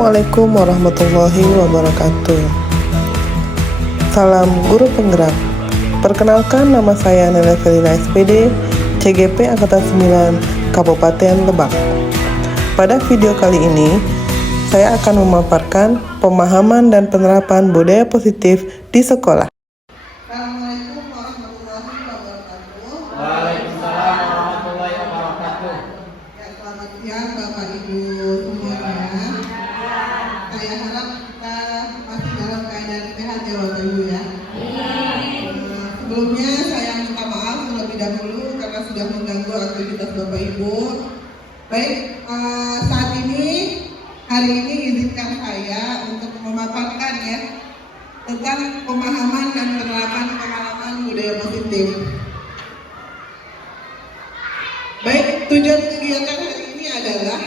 Assalamualaikum warahmatullahi wabarakatuh. Salam guru penggerak. Perkenalkan, nama saya Nela Selina SPD, CGP Angkatan 9, Kabupaten Lebak. Pada video kali ini, saya akan memaparkan pemahaman dan penerapan budaya positif di sekolah. Assalamualaikum warahmatullahi wabarakatuh. Waalaikumsalam warahmatullahi wabarakatuh. Ya, selamat siang Bapak Ibu semuanya. Saya harap kita masih dalam keadaan sehat ya Bapak Ibu ya. Sebelumnya saya minta maaf terlebih dahulu karena sudah mengganggu aktivitas Bapak Ibu. Baik, saat ini hari ini izinkan saya untuk memaparkan ya tentang pemahaman dan penerapan pengalaman budaya positif. Baik, tujuan kegiatan hari ini adalah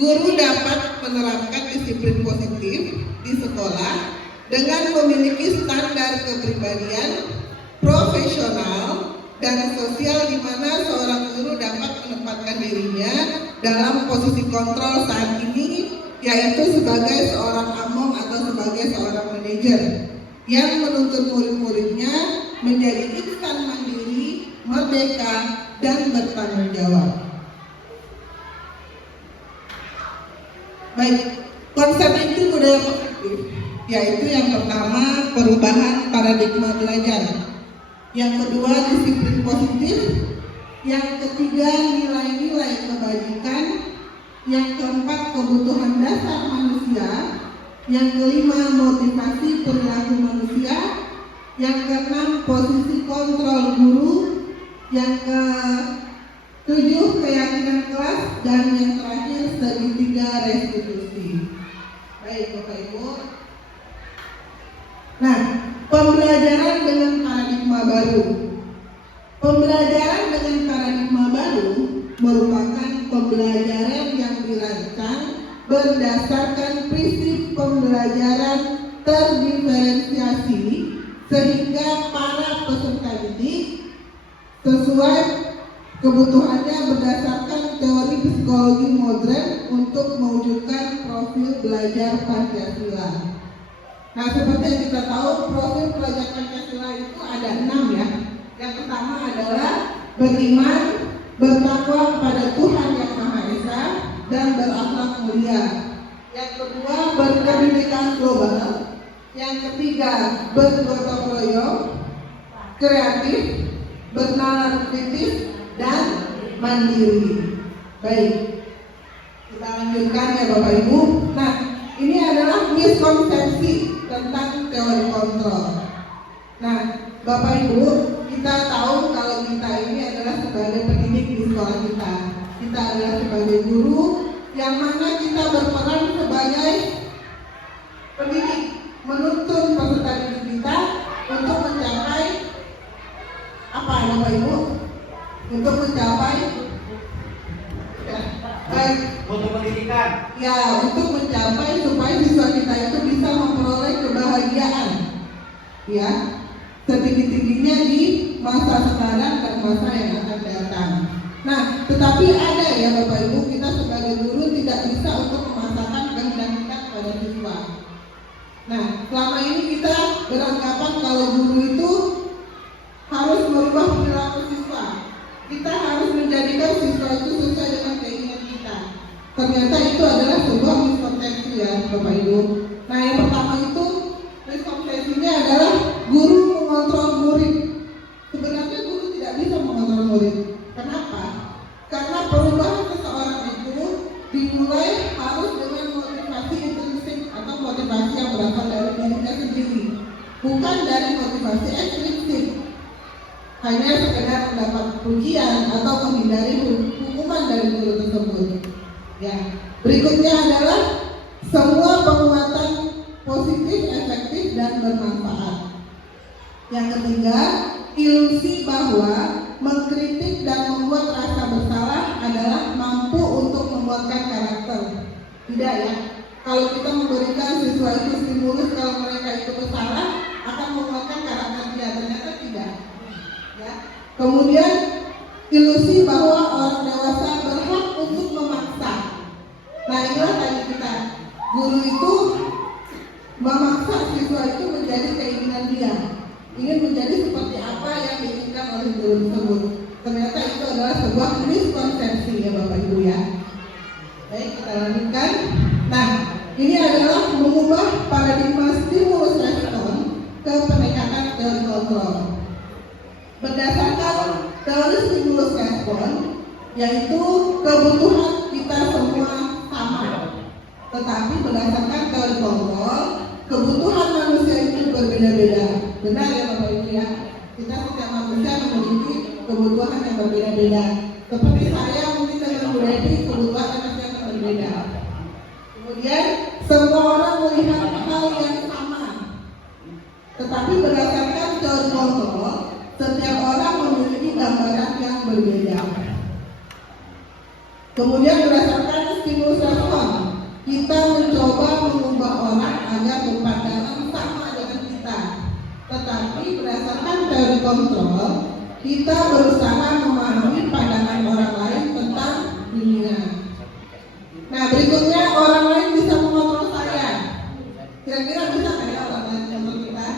guru dapat menerapkan disiplin positif di sekolah dengan memiliki standar kepribadian profesional dan sosial di mana seorang guru dapat menempatkan dirinya dalam posisi kontrol saat ini, yaitu sebagai seorang among atau sebagai seorang manajer yang menuntut murid-muridnya menjadi insan mandiri, merdeka, dan bertanggung jawab. Baik, konsep inti budaya positif yaitu yang pertama perubahan paradigma belajar, yang kedua disiplin positif, yang ketiga nilai-nilai kebajikan, yang keempat kebutuhan dasar manusia, yang kelima motivasi perilaku manusia, yang keenam posisi kontrol guru, yang ketujuh keyakinan kelas, dan yang terakhir segitiga restitusi. Baik Bapak Ibu. Nah, pembelajaran dengan paradigma baru. Pembelajaran dengan paradigma baru merupakan pembelajaran yang dirancang berdasarkan prinsip pembelajaran terdiferensiasi sehingga para peserta didik sesuai kebutuhannya berdasarkan teori psikologi modern untuk mewujudkan profil belajar Pancasila. Nah, seperti yang kita tahu, profil belajar Pancasila itu ada 6 ya. Yang pertama adalah beriman, bertakwa kepada Tuhan Yang Maha Esa, dan berakhlak mulia. Yang kedua, berpendidikan global. Yang ketiga, bergotong royong, kreatif, bernalar kritis, dan mandiri. Baik, kita lanjutkan ya Bapak Ibu. Nah, ini adalah miskonsepsi tentang teori kontrol. Nah, Bapak Ibu, kita tahu kalau kita ini adalah sebagai pendidik di sekolah kita. Kita adalah sebagai guru yang mana kita berperan sebagai pendidik, menuntun peserta didik kita untuk mencapai apa Bapak Ibu? Untuk mencapai Untuk pendidikan. ya, untuk mencapai supaya siswa kita itu bisa memperoleh kebahagiaan ya setinggi-tingginya di masa sekarang dan masa yang akan datang. Nah, tetapi ada ya Bapak Ibu, kita sebagai guru tidak bisa untuk memaksakan kehendak kita kepada siswa. Nah, selama ini kita beranggapan kalau guru itu harus merubah perilaku siswa. Kita harus menjadikan siswa itu sesuai dengan keinginan kita. Ternyata itu adalah sebuah miskonsepsi ya Bapak Ibu. Nah, yang pertama itu miskonsepsinya adalah guru mengontrol murid. Sebenarnya guru tidak bisa mengontrol murid. Kenapa? Karena perubahan seseorang itu dimulai harus dengan motivasi intrinsik atau motivasi yang berasal dari dirinya sendiri, bukan dari motivasi ekstrinsik. Hanya sekedar mendapat pujian atau menghindari hukuman dari guru tersebut. Ya, berikutnya adalah semua penguatan positif, efektif, dan bermanfaat. Yang ketiga, ilusi bahwa mengkritik dan membuat rasa bersalah adalah mampu untuk membuatkan karakter. Tidak ya. Kalau kita memberikan siswa itu stimulus kalau mereka itu bersalah akan membuatkan karakter dia, ternyata tidak. Ya. Kemudian ilusi bahwa orang dewasa berhak untuk memaksa. Nah, inilah tadi kita guru guru itu memaksa siswa itu menjadi keinginan dia, ingin menjadi seperti apa yang diinginkan oleh guru tersebut. Ternyata itu adalah sebuah miskonsepsi ya Bapak Ibu ya. Baik, kita lanjutkan. Nah, ini adalah mengubah paradigma stimulus respon ke pendekatan teori kontrol. Berdasarkan teori stimulus respon, yaitu kebutuhan kita semua sama. Tetapi berdasarkan teori kontrol, kebutuhan manusia itu berbeda-beda. Benar ya Bapak Ibu ya? Kita setiap manusia memiliki kebutuhan yang berbeda-beda. Seperti saya mungkin dengan Bu Devi, kebutuhan manusia yang berbeda. Kemudian semua orang melihat hal yang sama. Tetapi berdasarkan teori kontrol, setiap orang memiliki gambaran yang berbeda. Kemudian berdasarkan stimulus respon, kita mencoba mengubah orang agar berpandangan sama dengan kita. Tetapi berdasarkan teori kontrol, kita berusaha memahami pandangan orang lain tentang dunia. Nah, berikutnya orang lain bisa mengontrol saya. Kira-kira bisa nggak ya orang lain mengontrol kita?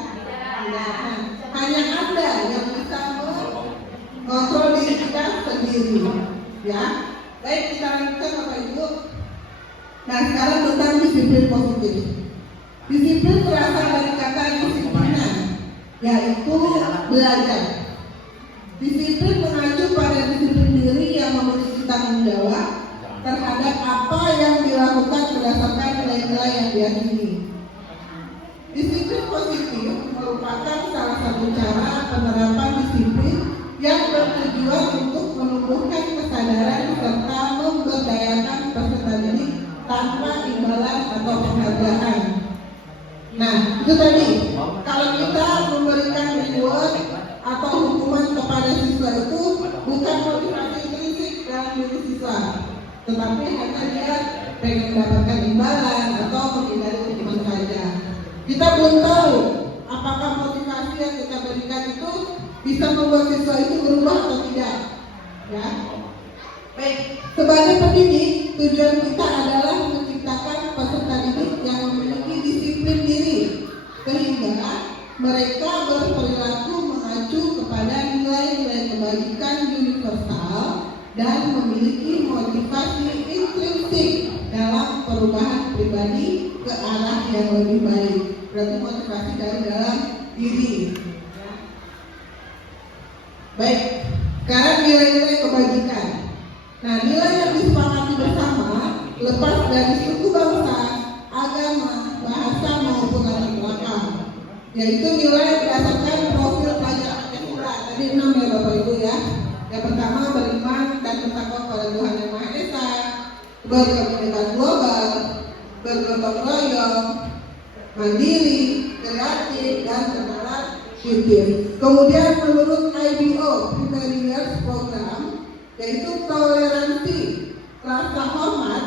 Tidak. Hanya Anda yang bisa mengontrol diri kita sendiri. Ya, baik, kita lanjutkan Bapak Ibu. Nah, sekarang tentang disiplin positif. Disiplin berasal dari kata disiplinan, yaitu belajar. Disiplin mengacu pada disiplin diri yang memiliki tanggung jawab terhadap apa yang dilakukan berdasarkan nilai-nilai yang diyakini. Disiplin positif merupakan salah satu cara penerapan disiplin yang bertujuan untuk menumbuhkan kesadaran serta memberdayakan peserta didik tanpa imbalan atau penghargaan. Nah, itu tadi. Kalau kita memberikan reward atau hukuman kepada siswa itu bukan motivasi intrinsik dalam diri siswa, tetapi hanya dia pengen mendapatkan imbalan atau menghindari hukuman saja. Kita belum tahu apakah motivasi yang kita berikan itu bisa membuat siswa itu berubah atau tidak. Ya. Baik, sebagai pendidik, tujuan kita adalah menciptakan peserta didik yang memiliki disiplin diri, sehingga mereka berperilaku mengacu kepada nilai-nilai kebajikan universal dan memiliki motivasi intrinsik dalam perubahan pribadi ke arah yang lebih baik. Berarti motivasi dari dalam diri. Baik, sekarang nilai-nilai kebajikan. Nah, nilai yang disepakati bersama lepas dari suku bangsa, agama, bahasa maupun latar belakang, yaitu nilai berdasarkan profil pelajar Pancasila. Tadi 6 ya Bapak Ibu ya. Yang pertama, beriman dan bertakwa kepada Tuhan Yang Maha Esa, berkebinekaan global, bergotong royong, mandiri, kreatif, dan bernalar jujur. Kemudian menurut IBO Primary Years Program, yaitu toleransi, rasa hormat,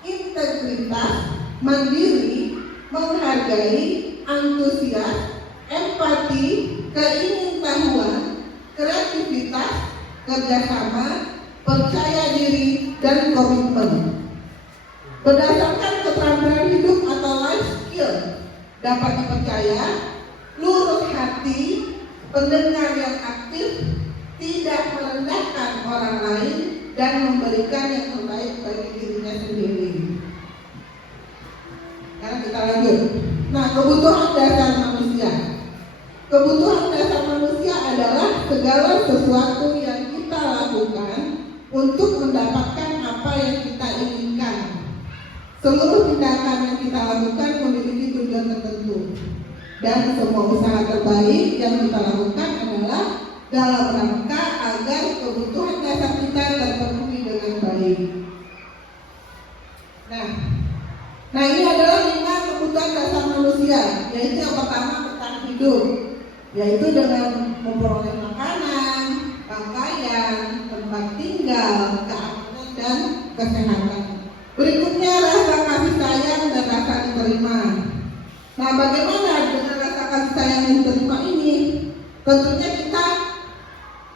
integritas, mandiri, menghargai, antusias, empati, keingintahuan, kreativitas, kerjasama, percaya diri, dan komitmen. Berdasarkan keterampilan hidup atau life skill, dapat dipercaya, lurus hati, pendengar yang aktif, tidak merendahkan orang lain, dan memberikan yang terbaik bagi dirinya sendiri. Sekarang kita lanjut. Nah, kebutuhan dasar manusia. Kebutuhan dasar manusia adalah segala sesuatu yang kita lakukan untuk mendapatkan apa yang kita inginkan. Seluruh tindakan yang kita lakukan memiliki tujuan tertentu, dan semua usaha terbaik yang kita lakukan adalah dalam rangka agar kebutuhan dasar kita terpenuhi dengan baik. Nah, ini adalah 5 kebutuhan dasar manusia, yaitu yang pertama bertahan hidup, yaitu dengan memperoleh makanan, pakaian, tempat tinggal, keamanan, dan kesehatan. Berikutnya rasa kasih sayang dan rasa diterima. Nah, bagaimana dengan rasa kasih sayang dan diterima ini? Tentunya kita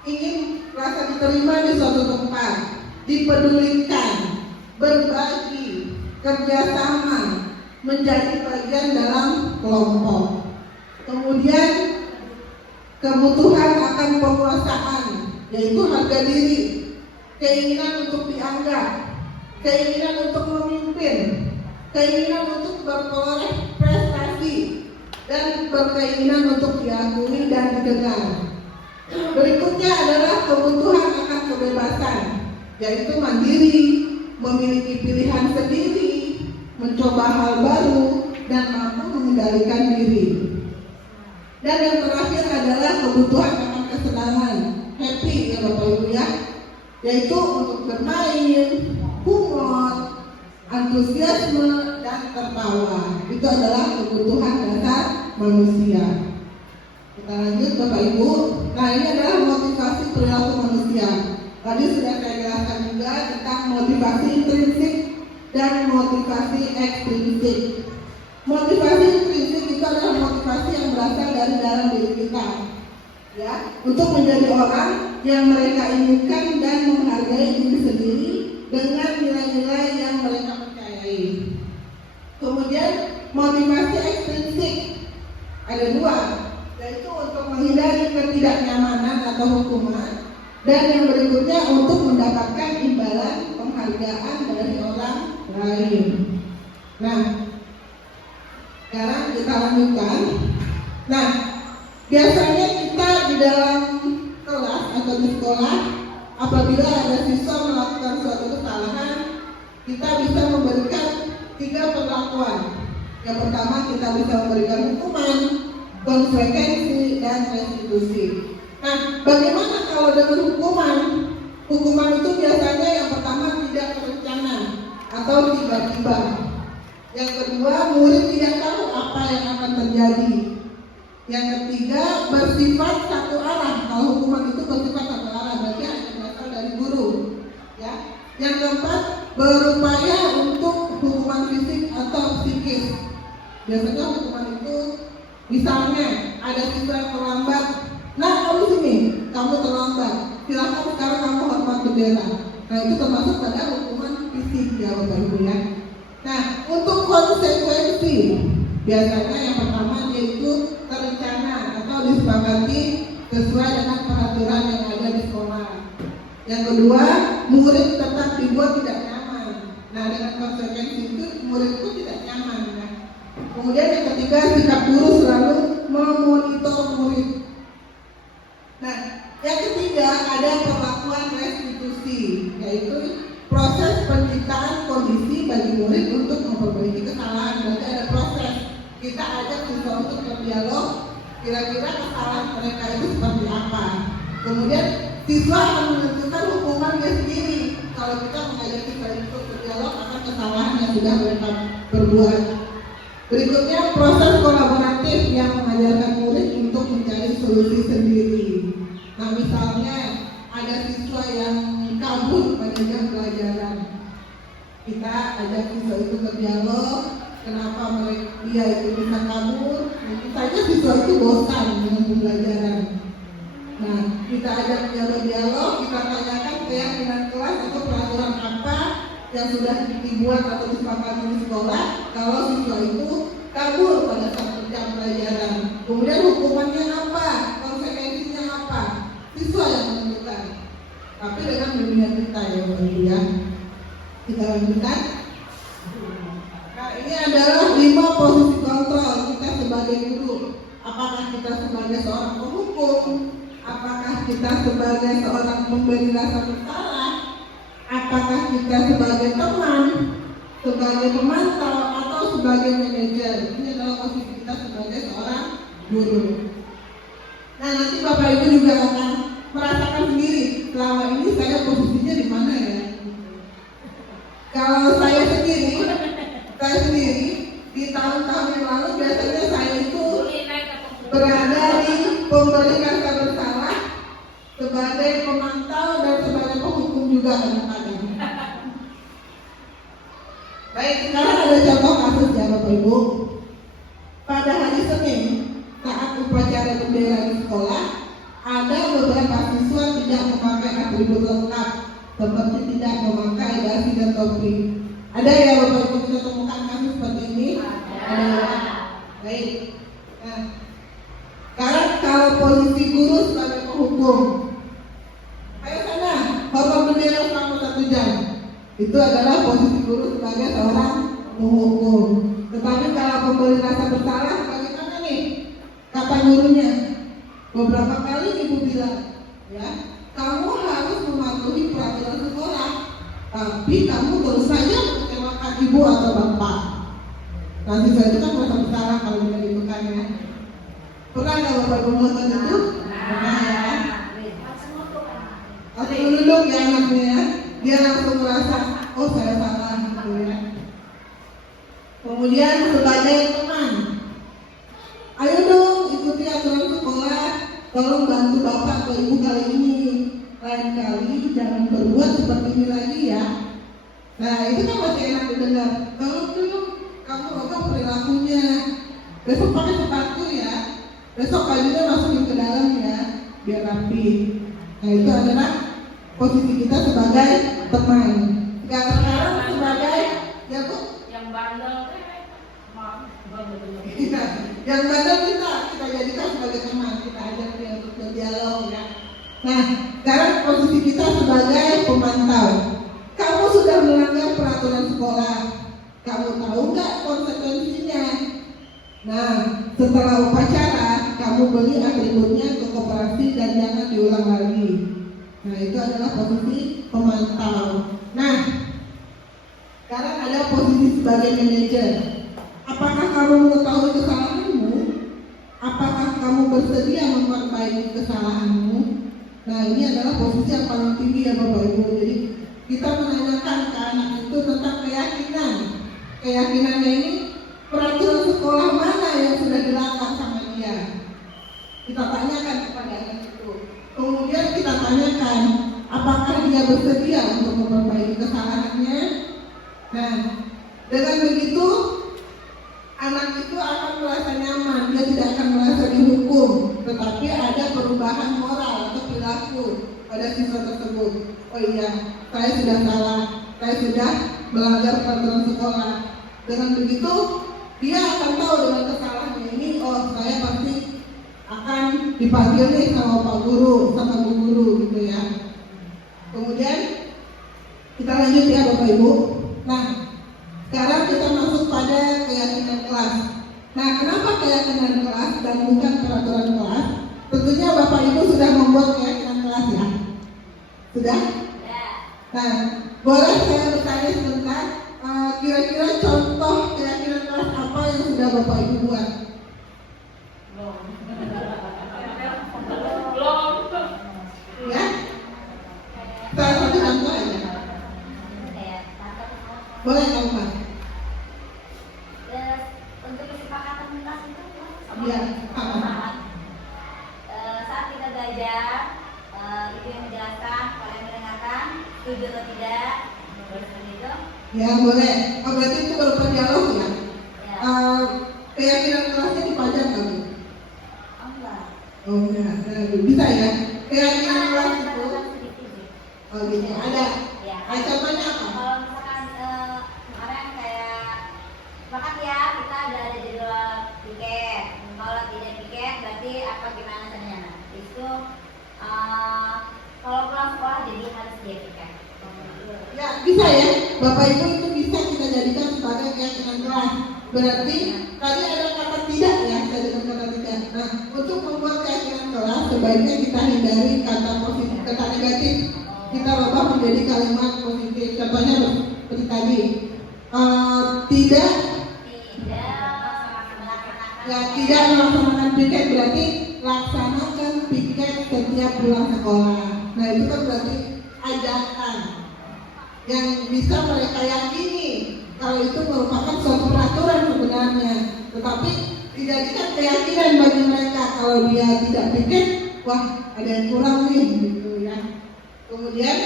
ingin rasa diterima di suatu tempat, dipedulikan, berbagi, kerjasama, menjadi bagian dalam kelompok. Kemudian kebutuhan akan penguasaan, yaitu harga diri, keinginan untuk dianggap, keinginan untuk memimpin, keinginan untuk berperoleh prestasi, dan berkeinginan untuk diakui dan didengar. Berikutnya adalah kebutuhan akan kebebasan, yaitu mandiri, memiliki pilihan sendiri, mencoba hal baru, dan mampu mengendalikan diri. Dan yang terakhir adalah kebutuhan akan kesenangan, happy ya Bapak Ibu ya, yaitu untuk bermain, humor, antusiasme, dan tertawa. Itu adalah kebutuhan dasar manusia. Kita lanjut Bapak Ibu. Nah, ini adalah motivasi perilaku manusia. Tadi sudah saya jelaskan juga tentang motivasi intrinsik dan motivasi ekstrinsik. Motivasi intrinsik itu adalah motivasi yang berasal dari dalam diri kita, ya, untuk menjadi orang yang mereka inginkan dan menghargai diri sendiri dengan nilai-nilai yang mereka percayai. Kemudian motivasi ekstrinsik ada dua, yaitu untuk menghindari ketidaknyamanan atau hukuman, dan yang berikutnya untuk mendapatkan imbalan penghargaan dari orang lain. Nah, sekarang kita lanjutkan. Nah, biasanya kita di dalam kelas atau di sekolah, apabila ada siswa melakukan suatu kesalahan, kita bisa memberikan 3 perlakuan. Yang pertama, kita bisa memberikan hukuman, konsekuensi, dan restitusi. Nah, bagaimana kalau dengan hukuman? Hukuman itu biasanya yang pertama tidak terencana atau tiba-tiba. Yang kedua, murid tidak tahu apa yang akan terjadi. Yang ketiga, bersifat satu arah. Kalau hukuman itu bersifat satu arah, berarti hanya berasal dari guru. Ya. Yang keempat, berupaya untuk hukuman fisik atau psikis. Biasanya hukuman itu, misalnya ada siswa yang terlambat, nah kamu sini, kamu terlambat, silakan sekarang kamu hormat bendera. Nah itu termasuk pada hukuman fisik ya Bapak Ibu ya. Nah untuk konsekuensi, biasanya yang pertama yaitu terencana atau disepakati sesuai dengan peraturan yang ada di sekolah. Yang kedua, murid tetap dibuat tidak nyaman. Nah dengan konsekuensi itu murid itu tidak nyaman. Nah, kemudian yang ketiga, sikap guru selalu memonitor murid. Nah, yang ketiga ada perlakuan restitusi, yaitu proses penciptaan kondisi bagi murid untuk memperbaiki kesalahan. Berarti ada proses. Kita ajak siswa untuk berdialog, kira-kira kesalahan mereka itu seperti apa. Kemudian siswa akan menentukan hukumannya sendiri. Kalau kita mengajak siswa untuk berdialog akan kesalahan yang sudah mereka perbuat. Berikutnya proses kolaboratif yang mengajarkan murid untuk mencari solusi sendiri. Nah misalnya ada siswa yang kabur pada jam pelajaran, kita ajak siswa itu berdialog, kenapa dia itu bisa kabur. Mungkin saja siswa itu bosan dengan pembelajaran. Nah kita ajak dia berdialog, kita tanyakan keyakinan kelas atau peraturan apa yang sudah dibuat atau disepakati di sekolah kalau siswa itu kabur pada saat jam pelajaran. Kemudian hukumannya apa, konsekuensinya apa, siswa yang menentukan. Tapi dengan bimbingan kita ya Bapak Ibu ya. Kita lanjutkan. Nah ini adalah 5 posisi kontrol kita sebagai guru. Apakah kita sebagai seorang penghukum, apakah kita sebagai seorang pemberi rasa bersalah, apakah kita sebagai teman, sebagai pemantau, atau sebagai manajer. Ini adalah posisi kita sebagai seorang guru. Nah nanti Bapak Ibu juga akan merasakan sendiri selama ini saya posisinya di mana ya. Kalau saya sendiri di tahun-tahun yang lalu biasanya saya itu berada di pemberi rasa bersalah, sebagai pemantau dan sebagai penghukum juga kadang-kadang. Baik, sekarang ada contoh kasus ya Bapak Ibu. Pada hari Senin saat upacara bendera di sekolah, ada beberapa siswa tidak memakai atribut lengkap, seperti tidak memakai dasi dan topi. Ada ya Bapak Ibu kita temukan kasus seperti ini? Nah, sekarang kalau posisi guru sebagai penghukum, ayo sana, hormat bendera selama 1 jam. Itu adalah posisi guru sebagai seorang penghukum. Tetapi kalau pemberi rasa bersalah, bagaimana nih? Kata gurunya, beberapa kali ibu bilang, ya, kamu harus mematuhi peraturan sekolah, tapi kamu terus saja mengecewakan ibu atau bapak. Nanti saya itu kan merasa bersalah kalau tidak dibuka ya. Pernah nggak bapak ibu melakukan itu? Pernah ya. Atau duduk ya anaknya ya, dia langsung merasa, oh saya salah gitu ya. Kemudian sebagai teman, ayo dong ikuti aturan sekolah, tolong bantu bapak atau ibu kali ini. Lain kali jangan berbuat seperti ini lagi ya. Nah itu kan masih enak didengar. Tolong dulu kamu ubah perilakunya. Besok pakai sepatu ya. Besok bajunya masukin ke dalam ya, biar rapi. Nah itu adalah posisi kita sebagai teman. Sekarang sebagai ya bu, yang bandel yang bandel kita jadikan sebagai teman, kita ajak dia untuk berdialog ya. Nah, sekarang posisi kita sebagai pemantau. Kamu sudah melanggar peraturan sekolah. Kamu tahu nggak konsekuensinya? Nah, setelah upacara, kamu beli atributnya ke koperasi dan jangan diulang lagi. Nah, itu adalah posisi pemantau. Nah, sekarang ada posisi sebagai manajer. Apakah kamu mengetahui kesalahanmu? Apakah kamu bersedia memperbaiki kesalahanmu? Nah, ini adalah posisi yang paling tinggi ya Bapak Ibu. Jadi kita menanyakan ke anak itu tentang keyakinan. Keyakinannya ini peraturan sekolah mana yang sudah dilanggar sama dia. Kita tanyakan kepada anak itu. Kemudian kita tanyakan apakah dia bersedia untuk memperbaiki kesalahannya. Nah, dengan begitu anak itu akan merasa nyaman, dia tidak akan merasa dihukum, tetapi ada perubahan moral atau perilaku pada siswa tersebut. Oh iya, saya sudah salah, saya sudah melanggar peraturan sekolah. Dengan begitu, dia akan tahu dengan kesalahannya ini, oh saya pasti akan dipanggil nih sama Pak Guru, sama Bu Guru gitu ya. Kemudian kita lanjut ya Bapak Ibu. Nah, sekarang kita masuk pada keyakinan kelas. Nah, kenapa keyakinan kelas dan bukan peraturan kelas? Tentunya Bapak Ibu sudah membuat keyakinan kelas ya? Sudah? ya. Nah, boleh saya bertanya sebentar, kira-kira contoh keyakinan kelas apa yang sudah Bapak Ibu buat? Belum. Ya? Salah satu contoh aja. Boleh kamu Mas? Untuk kesepakatan kelas itu Iya, sama. saat kita belajar, itu yang menjelaskan, kalian mendengarkan, setuju atau tidak, seperti itu. Ya boleh. Oh, berarti itu berupa dialog ya? Ya. Keyakinan kelasnya dipajang kamu? Oh enggak. Oh enggak, bisa ya? Keyakinan kelas itu? Sedikit. Oh gitu, ada? Ya. Contohnya apa? Kalau misalkan kemarin kayak sepakat ya kita ada jadwal piket. Kalau tidak piket berarti apa gimana caranya? Nah, itu kalau pulang sekolah jadi harus dia piket. Ya bisa ya, Bapak Ibu itu bisa kita jadikan sebagai keyakinan kelas. Berarti tadi ada kata tidak ya, tadi ada kata tidak. Nah, untuk membuat keyakinan kelas sebaiknya kita hindari kata positif, kata negatif. Kita ubah menjadi kalimat positif. Contohnya seperti tadi, tidak tidak melaksanakan piket berarti laksanakan piket setiap pulang sekolah. Nah itu kan berarti ajakan yang bisa mereka yakini kalau itu merupakan suatu peraturan sebenarnya, tetapi dijadikan keyakinan bagi mereka kalau dia tidak piket, wah ada yang kurang nih gitu ya. Kemudian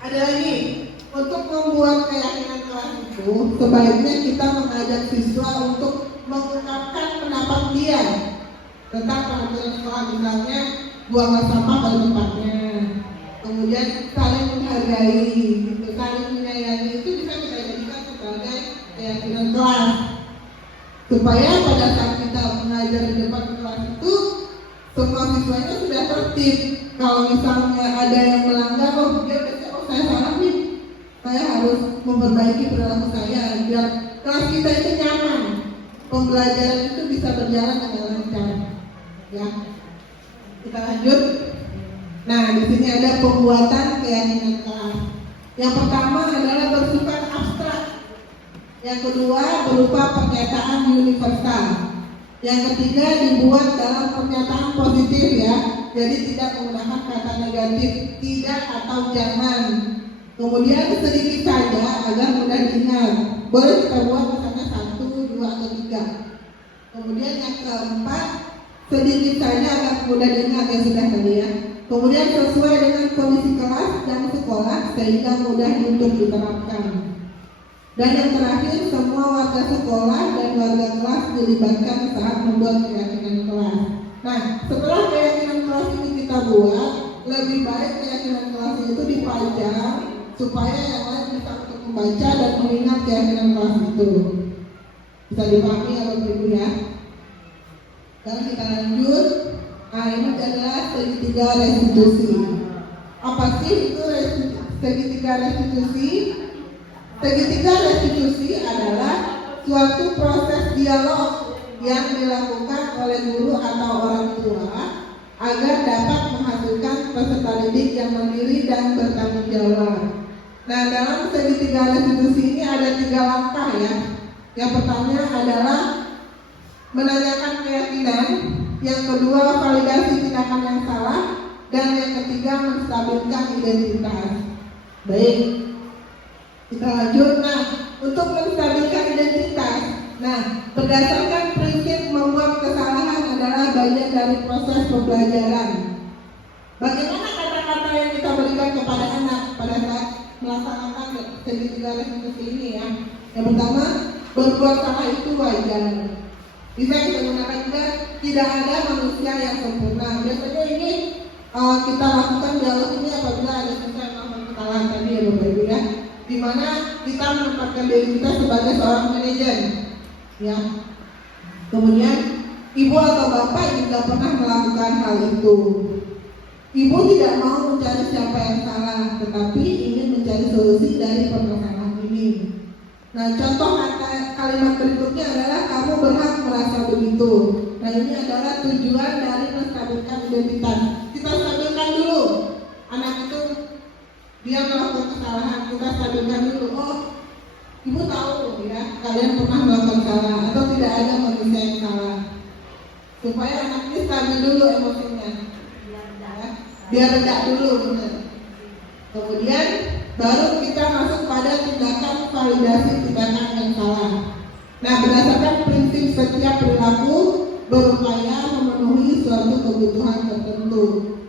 ada lagi, untuk membuat keyakinan kelas itu sebaiknya kita mengajak siswa untuk mengungkapkan pendapat dia tentang peraturan sekolah, misalnya buanglah sampah pada tempatnya, kemudian saling menghargai, gitu, saling menyayangi, itu bisa kita jadikan sebagai keyakinan kelas supaya pada saat kita tertib. Kalau misalnya ada yang melanggar, dia berarti saya salah nih. Saya harus memperbaiki perilaku saya biar kelas kita itu nyaman. Pembelajaran itu bisa berjalan dengan lancar. Ya, kita lanjut. Nah, di sini ada pembuatan keyakinan kelas. Yang pertama adalah bersifat abstrak. Yang kedua berupa pernyataan universal. Yang ketiga dibuat dalam pernyataan positif ya. Jadi tidak menggunakan kata negatif, tidak atau jangan. Kemudian sedikit saja agar mudah diingat. Boleh kita buat misalnya 1, 2, atau 3. Kemudian yang keempat, sedikit saja agar mudah diingat ya sudah tadi ya. Kemudian sesuai dengan kondisi kelas dan sekolah sehingga mudah untuk diterapkan. Dan yang terakhir, semua warga sekolah dan warga kelas dilibatkan saat membuat keyakinan kelas. Nah, setelah keyakinan kelas ini kita buat, lebih baik keyakinan kelas itu dipajang supaya yang lain bisa untuk membaca dan mengingat keyakinan kelas itu. Bisa dipahami ya Bapak Ibu ya. Dan kita lanjut. Nah, ini adalah segitiga restitusi. Apa sih itu segitiga restitusi? Segitiga restitusi adalah suatu proses dialog yang dilakukan oleh guru atau orang tua agar dapat menghasilkan peserta didik yang mandiri dan bertanggung jawab. Nah, dalam segitiga restitusi ini ada 3 langkah ya. Yang pertama adalah menanyakan keyakinan, yang kedua validasi tindakan yang salah, dan yang ketiga menstabilkan identitas. Baik, kita lanjut. Nah, untuk menstabilkan identitas, berdasarkan prinsip membuat kesalahan adalah bagian dari proses pembelajaran. Bagaimana kata-kata yang kita berikan kepada anak pada saat melaksanakan segitiga restitusi ini ya? Yang pertama, berbuat salah itu wajar. Bisa kita gunakan juga, tidak ada manusia yang sempurna. Biasanya ini kita lakukan dialog ini apabila ada siswa yang melakukan kesalahan tadi ya Bapak Ibu ya, di mana kita menempatkan diri kita sebagai seorang manajer ya. Kemudian ibu atau bapak juga pernah melakukan hal itu. Ibu tidak mau mencari siapa yang salah, tetapi ingin mencari solusi dari permasalahan ini. Nah, contoh kalimat berikutnya adalah kamu berhak merasa begitu. Nah, ini adalah tujuan dari menstabilkan identitas. Kita stabilkan dulu. Anak itu dia melakukan kesalahan, kita stabilkan dulu. Oh, ibu tahu ya, kalian pernah melakukan salah atau tidak ada manusia yang salah. Supaya anak ini stabil dulu emosinya. Biar rendah dulu, benar. Kemudian baru kita masuk pada tindakan validasi tindakan yang salah. Nah, berdasarkan prinsip setiap perilaku berupaya memenuhi suatu kebutuhan tertentu.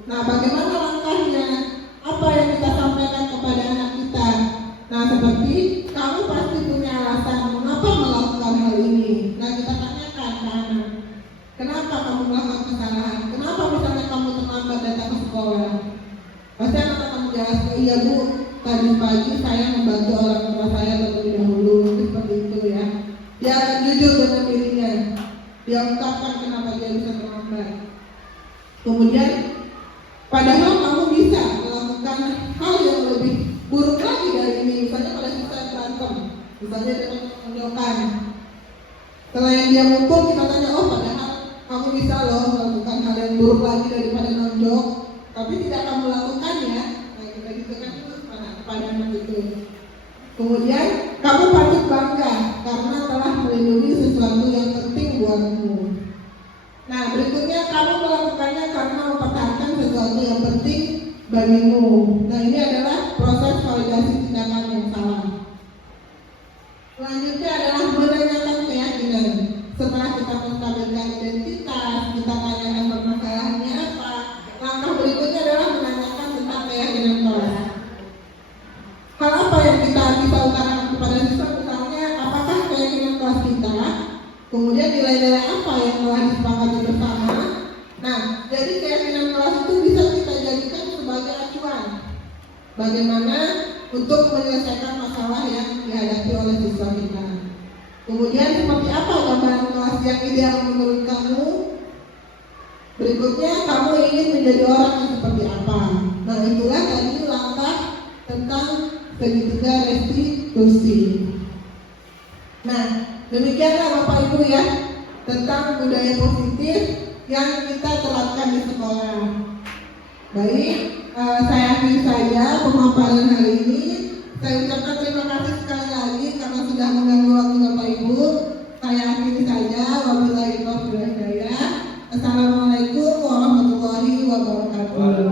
Nah, bagaimana langkahnya? Apa yang kita sampaikan kepada anak kita? Nah, seperti kamu pasti punya alasan mengapa melakukan hal ini. Nah, kita tanyakan ke anak, kenapa kamu melakukan kesalahan? Kenapa misalnya kamu terlambat datang ke sekolah? Pasti anak akan menjelaskan, iya Bu, tadi pagi saya membantu orang tua saya terlebih dahulu. Seperti itu ya. Dia akan jujur dengan dirinya. Dia ungkapkan kenapa dia bisa terlambat. Kemudian, padahal kamu bisa melakukan hal yang lebih buruk lagi dari ini. Misalnya pada siswa berantem, misalnya dengan menonjolkan. Selain dia mukul, kita tanya, oh padahal kamu bisa loh melakukan hal yang buruk lagi daripada nonjok, tapi tidak kamu lakukan ya. Nah, kita gitukan itu kepada anak itu. Kemudian kamu patut bangga karena telah melindungi sesuatu yang penting buatmu. Nah, berikutnya kamu melakukannya karena mempertahankan sesuatu yang penting bagimu. Nah, ini adalah proses validasi tindakan yang salah. Selanjutnya adalah menanyakan keyakinan. Setelah kita menstabilkan identitas, kita tanyakan permasalahannya apa. Langkah berikutnya adalah menanyakan tentang keyakinan kelas. Hal apa yang kita bisa utarakan kepada siswa? Misalnya, apakah keyakinan kelas kita? Kemudian nilai-nilai apa yang telah disepakati bersama? Nah, jadi keyakinan kelas itu bisa kita jadikan sebagai acuan bagaimana untuk menyelesaikan masalah yang dihadapi oleh siswa kita. Kemudian seperti apa gambaran kelas yang ideal menurut kamu? Berikutnya, kamu ingin menjadi orang yang seperti apa? Nah, itulah tadi langkah tentang segitiga restitusi. Nah, demikianlah Bapak Ibu ya, tentang budaya positif yang kita terapkan di sekolah. Baik, saya akhiri saja pemaparan hari ini. Saya ucapkan terima kasih sekali lagi karena sudah mengganggu waktu Bapak Ibu. Saya akhiri saja. Wabillahi taufiq wal hidayah. Assalamualaikum warahmatullahi wabarakatuh.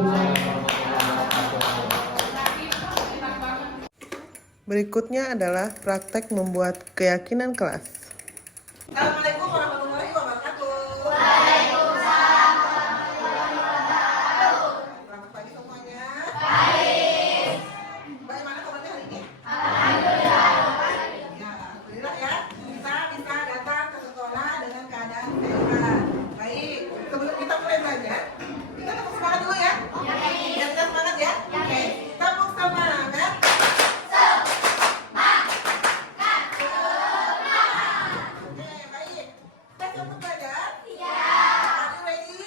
Berikutnya adalah praktek membuat keyakinan kelas. Assalamualaikum warahmatullahi wabarakatuh. Selamat pagi semuanya. Bagaimana kabarnya hari ini? Ya, alhamdulillah ya. Kita bisa datang ke sekolah dengan keadaan sehat. Baik, sebelum kita mulai belajar, kita tepuk semangat dulu ya. Ya, kita semangat ya. Oke, tepuk semangat. Oke, baik. Kita siap untuk belajar? Iya. Are you ready?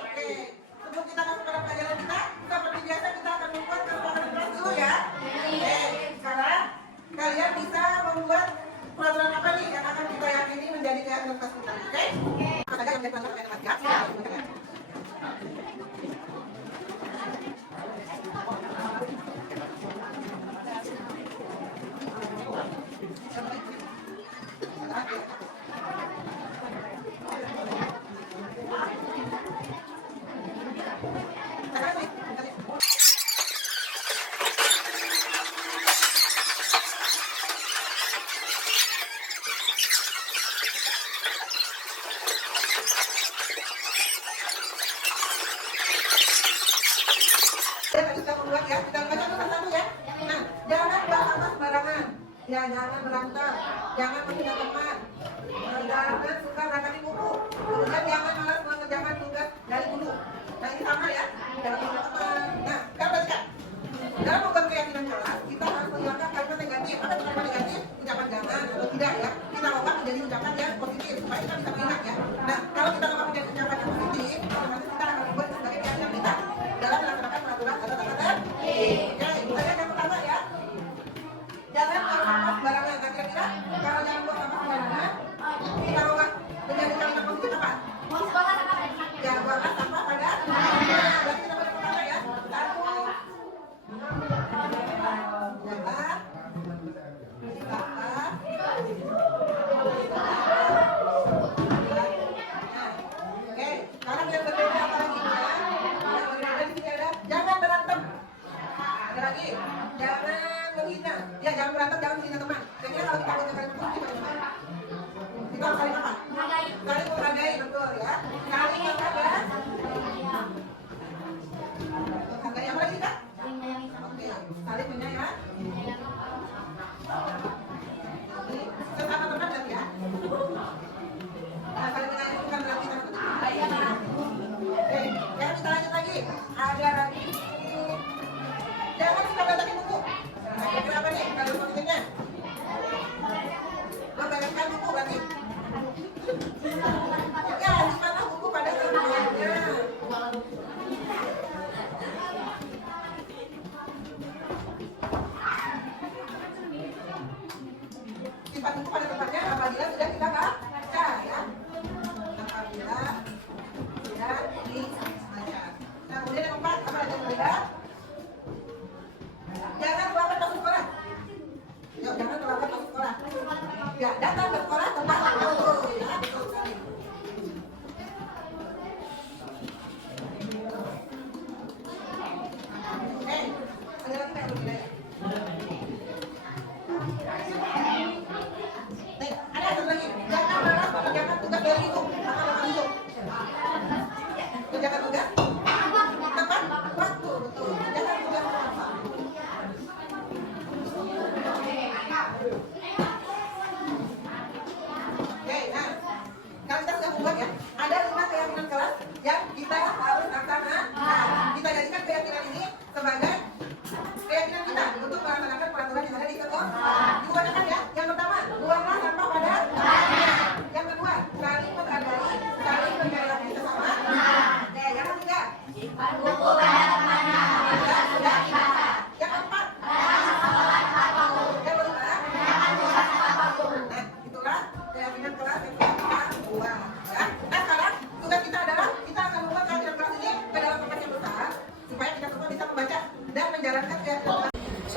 Oke, sebelum kita masuk pada pelajaran kita, seperti biasa kita akan membuat kesepakatan kelas dulu ya. Oke, sekarang kalian bisa membuat peraturan apa nih yang akan kita yakini menjadi keyakinan kelas kita, oke? Apa saja yang menjadi peraturan kelas kita? Ya. Kita membuat ya, kita baca satu-satu ya. Nah, jangan buang sampah sembarangan. Ya, jangan berantem, jangan menghina teman, jangan suka berangkati buku. Kemudian jangan malas mengerjakan tugas dari dulu. Nah, ini sama ya, jangan menghina teman. Nah, kita perhatikan. Dalam membuat keyakinan kelas, kita harus menghilangkan kalimat negatif. Apa itu kalimat negatif? Ucapan jangan atau tidak ya. Kita ubah menjadi ucapan yang positif supaya kita bisa mengingat ya. Nah, kalau kita ubah menjadi ucapan yang positif, otomatis kita akan membuat sebagai keyakinan kita dalam melaksanakan peraturan atau tata-tata. Oke, saya yang pertama ya. Jangan buang sampah sembarangan. Nah, kira-kira kalau jangan buang sampah sembarangan, kita ubah menjadi kalimat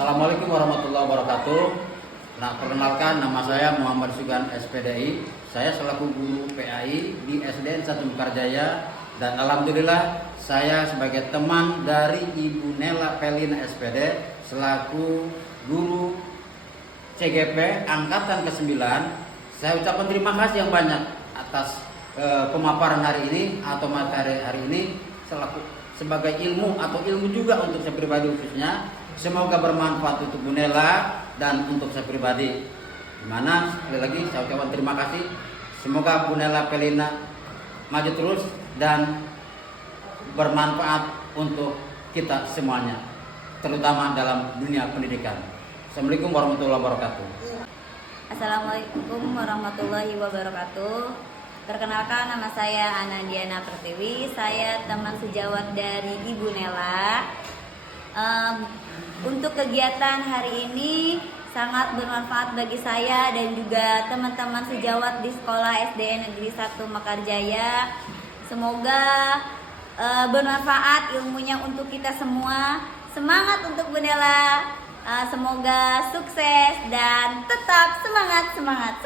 Assalamualaikum warahmatullahi wabarakatuh. Nah, perkenalkan nama saya Muhammad Sugan SPDI. Saya selaku guru PAI di SDN 1 Mekarjaya dan alhamdulillah saya sebagai teman dari Ibu Nela Pelina SPD selaku guru CGP angkatan ke-9. Saya ucapkan terima kasih yang banyak atas pemaparan hari ini atau materi hari ini sebagai ilmu atau ilmu juga untuk saya pribadi khususnya. Semoga bermanfaat untuk Bu Nela dan untuk saya pribadi. Dimana sekali lagi saya ucapkan terima kasih. Semoga Bu Nela Pelina maju terus dan bermanfaat untuk kita semuanya, terutama dalam dunia pendidikan. Assalamualaikum warahmatullahi wabarakatuh. Assalamualaikum warahmatullahi wabarakatuh. Perkenalkan, nama saya Ana Diana Pertiwi. Saya teman sejawat dari Ibu Nela. Untuk kegiatan hari ini sangat bermanfaat bagi saya dan juga teman-teman sejawat di sekolah SDN Negeri 1 Mekarjaya. Semoga bermanfaat ilmunya untuk kita semua. Semangat untuk Bu Nela. Semoga sukses dan tetap semangat.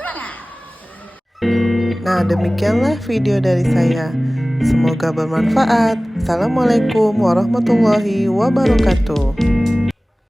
Nah, demikianlah video dari saya. Semoga bermanfaat. Assalamualaikum warahmatullahi wabarakatuh.